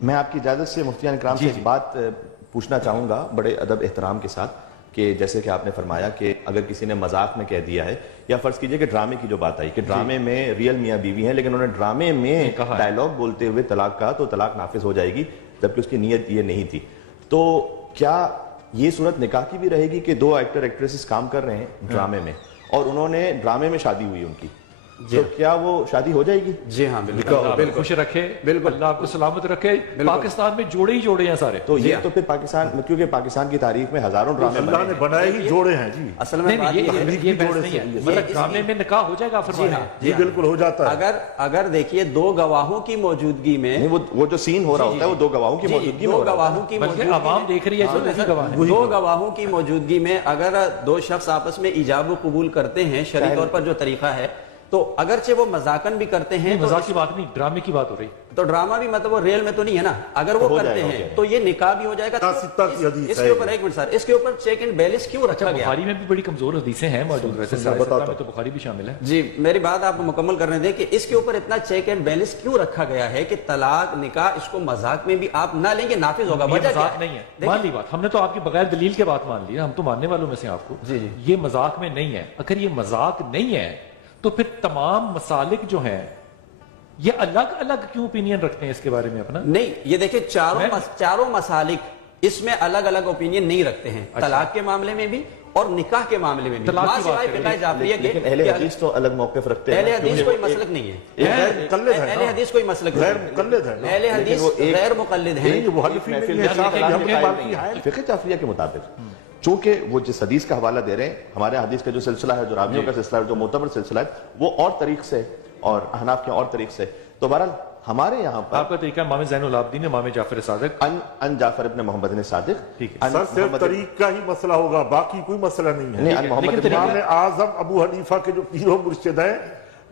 میں آپ کی اجازت سے مفتیان اکرام سے ایک بات پوچھنا چاہوں گا بڑے ادب احترام کے ساتھ کہ جیسے کہ آپ نے فرمایا کہ اگر کسی نے مذاق میں کہہ دیا ہے یا فرض کیجئے کہ ڈرامے کی جو بات آئی کہ ڈرامے میں ریئل میاں بیوی ہیں لیکن انہوں نے ڈرامے میں ڈائیلاگ بولتے ہوئے طلاق کہا تو طلاق نافذ ہو جائے گی جبکہ اس کی نیت یہ نہیں تھی. تو کیا یہ صورت نکاح کی بھی رہے گی کہ دو ایکٹر ایکٹریسز کام کر رہے ہیں ڈرامے میں اور انہوں نے ڈرامے میں شادی ہوئی ان کی تو کیا وہ شادی ہو جائے گی؟ جی ہاں بالکل. خوش رکھے, بالکل اللہ آپ کو سلامت رکھے. پاکستان میں جوڑے ہی جوڑے ہیں سارے. تو یہ تو پھر پاکستان, کیونکہ پاکستان کی تاریخ میں ہزاروں ڈرامے اللہ نے بنائے ہی جوڑے ہیں جی. اصل میں یہ بحث نہیں ہے, مطلب ڈرامے میں نکاح ہو جائے گا فرمایا. جی بالکل ہو جاتا ہے. اگر دیکھیے دو گواہوں کی موجودگی میں, وہ جو سین ہو رہا ہوتا ہے وہ دو گواہوں کی موجودگی میں, دو گواہوں کی موجودگی, عوام دیکھ رہی ہے, دو گواہوں کی موجودگی میں اگر دو شخص آپس میں ایجاب و قبول کرتے ہیں شرعی طور پر جو طریقہ ہے تو اگرچہ وہ مذاقن بھی کرتے ہیں, مذاق کی بات نہیں, ڈرامے کی بات ہو رہی, تو ڈرامہ بھی مطلب وہ ریل میں تو نہیں ہے نا, اگر وہ کرتے ہیں تو یہ نکاح بھی ہو جائے گا. اس کے اوپر ایک منٹ سر, اس کے اوپر چیک اینڈ بیلنس کیوں رکھا گیا؟ بخاری میں بھی بڑی کمزور حدیثیں ہیں موجود, ویسے تو بخاری بھی شامل ہے. جی میری بات آپ مکمل کرنے دیں کہ اس کے اوپر اتنا چیک اینڈ بیلنس کیوں رکھا گیا ہے کہ طلاق نکاح اس کو مذاق میں بھی آپ نہ لیں گے نافذ ہوگا. یہ مذاق نہیں ہے, مان لی بات, ہم نے تو آپ کی بغیر دلیل کے بات مان لی, ہم تو ماننے والوں میں سے آپ کو. یہ مذاق میں نہیں ہے. اگر یہ مذاق نہیں ہے تو پھر تمام مسالک جو ہیں یہ الگ الگ کیوں اوپینین رکھتے ہیں اس کے بارے میں اپنا؟ نہیں, یہ دیکھیں چاروں مسالک اس میں الگ الگ اوپینین نہیں رکھتے ہیں, طلاق کے معاملے میں بھی اور نکاح کے معاملے میں بھی. لیکن اہل حدیث تو الگ موقف رکھتے ہیں. اہل حدیث کوئی مسلک نہیں ہے, اہل حدیث کوئی مسلک نہیں ہے, اہل حدیث غیر مقلد ہیں. فقہ جعفریہ کے مطابق چونکہ وہ جس حدیث کا حوالہ دے رہے ہیں, ہمارے حدیث کا جو سلسلہ ہے, جو راویوں کا سلسلہ ہے, جو معتبر سلسلہ ہے, وہ اور طریق سے اور احناف کے اور طریق سے. تو بہرحال ہمارے یہاں پر آپ کا طریقہ امام زین العابدین, امام جعفر صادق, ان جعفر ابن محمد نے صادق. سر صرف طریق کا ہی مسئلہ ہوگا, باقی کوئی مسئلہ نہیں ہے. امام اعظم ابو حنیفہ کے جو پیر و مرشد ہیں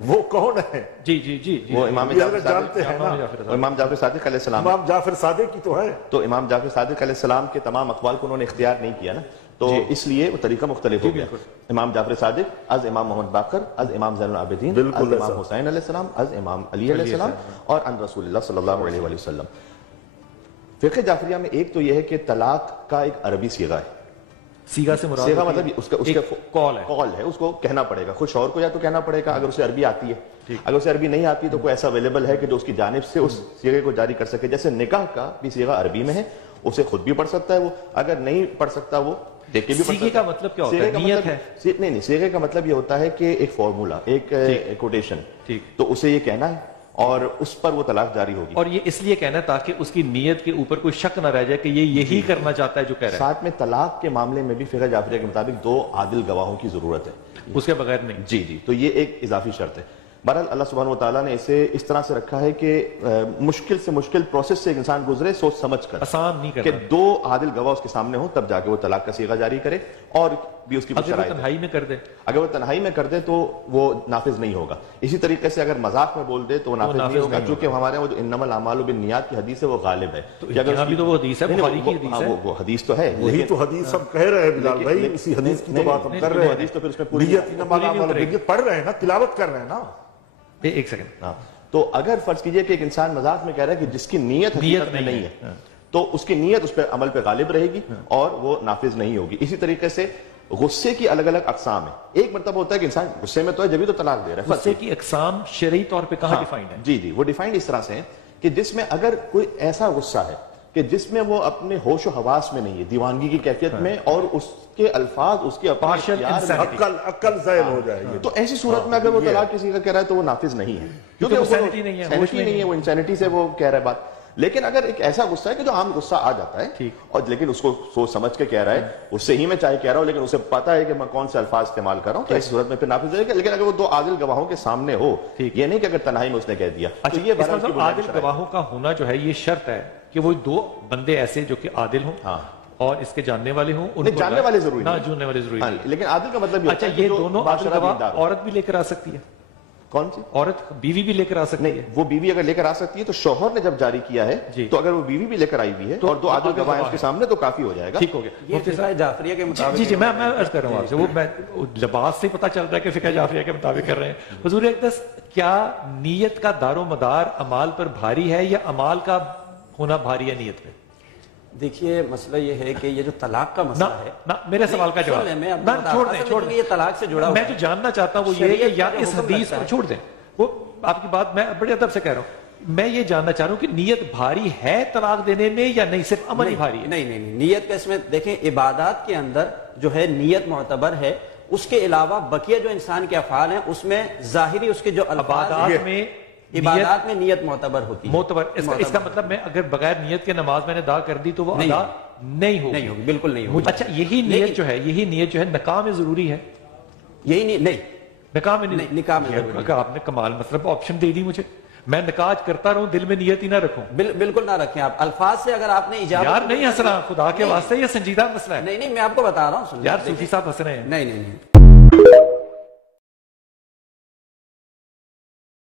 وہ کون ہے؟ جی جی جی وہ امام جانتے ہیں نا, امام جعفر صادق علیہ السلام. امام جعفر صادق کی تو ہے. تو امام جعفر صادق علیہ السلام کے تمام اقوال کو انہوں نے اختیار نہیں کیا نا, تو اس لیے وہ طریقہ مختلف ہو گیا. امام جعفر صادق از امام محمد باقر, از امام زین العابدین, از امام حسین علیہ السلام, از امام علی علیہ السلام, اور ان رسول اللہ صلی اللہ علیہ وآلہ وسلم. فقہ جعفریہ میں ایک تو یہ ہے کہ طلاق کا ایک عربی صیغہ ہے. صیغہ سے مراد صیغہ مطلب اس کا قول ہے, اس کو کہنا پڑے گا, خود شوہر کو یا تو کہنا پڑے گا اگر اسے عربی آتی ہے. اگر اسے عربی نہیں آتی تو کوئی ایسا اویلیبل ہے کہ جو اس کی جانب سے اس صیغے کو جاری کر سکے. جیسے نکاح کا بھی صیغہ عربی میں ہے, اسے خود بھی پڑھ سکتا ہے وہ, اگر نہیں پڑھ سکتا وہ دیکھ کے بھی پڑھ سکتا ہے. صیغے کا مطلب کیا ہوتا ہے؟ نیت ہے. نہیں, صیغے کا مطلب یہ ہوتا ہے کہ ایک فارمولا, ایک کوٹیشن, تو اسے یہ کہنا ہے اور اس پر وہ طلاق جاری ہوگی. اور یہ اس لیے کہنا ہے تاکہ اس کی نیت کے اوپر کوئی شک نہ رہ جائے کہ یہ یہی کرنا چاہتا ہے جو کہہ رہا ہے. ساتھ میں طلاق کے معاملے میں بھی فقہ جعفریہ کے مطابق دو عادل گواہوں کی ضرورت ہے, اس کے بغیر نہیں. جی جی, تو یہ ایک اضافی شرط ہے. بہرحال اللہ سبحانہ وتعالیٰ نے اسے اس طرح سے رکھا ہے کہ مشکل سے مشکل پروسیس سے ایک انسان گزرے سوچ سمجھ کر, آسان نہیں کرنا, کہ دو عادل گواہ اس کے سامنے ہوں تب جا کے وہ طلاق کا صیغہ جاری کرے, اور بھی اس کی اگر وہ تنہائی میں کر دے, اگر وہ تنہائی میں کر دے تو وہ نافذ نہیں ہوگا. اسی طریقے سے اگر مذاق میں بول دے تو وہ نافذ نہیں ہوگا, کیونکہ ہمارے وہ جو انما الاعمال بالنیات کی حدیث ہے وہ غالب ہے. یہاں بھی تو وہ حدیث ہے, بخاری کی حدیث ہے, وہ حدیث تو ہے, وہی تو حدیث ہم کہہ رہے ہیں بلال بھائی, اسی حدیث کی تو بات ہم کر رہے ہیں. حدیث تو پھر اس میں پوری نیت انما الاعمال بالنیات پڑھ رہے ہیں نا, تلاوت کر رہے ہیں نا. ایک سیکنڈ. تو اگر فرض کیجئے کہ ایک انسان مذاق میں کہہ رہا ہے کہ جس کی نیت حقیقت میں نہیں ہے, تو اس کی نیت اس پہ عمل پہ غالب رہے گی اور وہ نافذ نہیں ہوگی. اسی طریقے سے غصے کی الگ الگ اقسام ہیں. ایک مرتبہ ہوتا ہے کہ انسان غصے میں تو ہے جبھی تو طلاق دے رہا ہے. غصے کی اقسام شرعی طور پہ کہاں ڈیفائنڈ ہے؟ جی جی, وہ ڈیفائنڈ اس طرح سے ہیں کہ جس میں اگر کوئی ایسا غصہ ہے کہ جس میں وہ اپنے ہوش و حواس میں نہیں ہے, دیوانگی کی کیفیت میں, اور اس کے الفاظ اس کی عقل زائل ہو جائے گی, تو ایسی صورت میں اگر وہ طلاق کسی کا کہہ رہا ہے تو وہ نافذ نہیں ہے, کیونکہ وہ سینٹی نہیں ہے, وہ انسینٹی سے وہ کہہ رہا ہے بات. لیکن اگر ایک ایسا غصہ ہے کہ جو عام غصہ آ جاتا ہے, اور لیکن اس کو سوچ سمجھ کے کہہ رہا ہے, اس سے ہی میں چاہے کہہ رہا ہوں لیکن اسے پتا ہے کہ میں کون سے الفاظ استعمال کر رہا ہوں, تو ایسی صورت میں پھر نافذ ہے. لیکن اگر وہ دو عادل گواہوں کے سامنے ہو, یہ نہیں کہ اگر تنہائی میں اس نے کہہ دیا, تو یہ عادل گواہوں کا ہونا جو ہے یہ شرط ہے کہ وہ دو بندے ایسے جو کہ عادل ہوں اور اس کے جاننے والے ہوں. جاننے والے ضروری نہ جاننے والے ضروری, لیکن عادل کا مطلب اچھا یہ دونوں عادل گواہ عورت بھی لے کر آ سکتی ہے. کون سی عورت؟ بیوی بھی لے کر آ سکتی ہے. وہ بیوی اگر لے کر آ سکتی ہے تو شوہر نے جب جاری کیا ہے تو اگر وہ بیوی بھی لے کر آئی ہوئی ہے اور دو عادل گواہ اس کے سامنے تو کافی ہو جائے گا. ٹھیک ہو گیا. یہ فقہ جعفریہ کے مطابق. جی جی, میں عرض کر رہا ہوں آپ سے, وہ میں لباس سے پتہ چل رہا ہے کہ فقہ جعفریہ کے مطابق کر رہے ہیں. حضور اقدس, کیا نیت کا دار و مدار اعمال پر بھاری ہے یا اعمال کا ہونا بھاری ہے نیت پہ؟ دیکھیے مسئلہ یہ ہے کہ یہ جو طلاق کا مسئلہ ہے، میرے سوال کا جواب چھوڑ دیں، یہ طلاق سے جڑا ہوا میں جو جاننا چاہتا ہوں وہ یہ کہ یا اس حدیث کو چھوڑ دیں، وہ آپ کی بات میں بڑے ادب سے کہہ رہا ہوں، میں یہ جاننا چاہ رہا ہوں کہ نیت بھاری ہے طلاق دینے میں یا نہیں، صرف عمل ہی بھاری ہے؟ نہیں، نیت کا اس میں دیکھیں عبادات کے اندر جو ہے نیت معتبر ہے، اس کے علاوہ بقیہ جو انسان کے افعال ہیں اس میں ظاہری اس کے جو الفاظ ہیں عبادات میں نیت معتبر ہوتی ہے۔ معتبر اس کا مطلب میں اگر بغیر نیت کے نماز میں نے ادا کر دی تو وہ ادا نہیں ہوگی؟ بالکل نہیں ہوگی۔ اچھا یہی نیت جو ہے نکاح میں ضروری ہے؟ یہی نہیں، نکاح میں نہیں، نکاح میں ضروری اگر آپ نے کمال مطلب آپشن دے دی مجھے، میں نکاح کرتا رہوں دل میں نیت ہی نہ رکھوں؟ بالکل نہ رکھیں آپ، الفاظ سے اگر آپ نے اجابت، یار نہیں ہنس رہا، خدا کے واسطے یہ سنجیدہ مسئلہ ہے۔ نہیں میں آپ کو بتا رہا ہوں، یار صوفی صاحب ہنس رہے ہیں۔ نہیں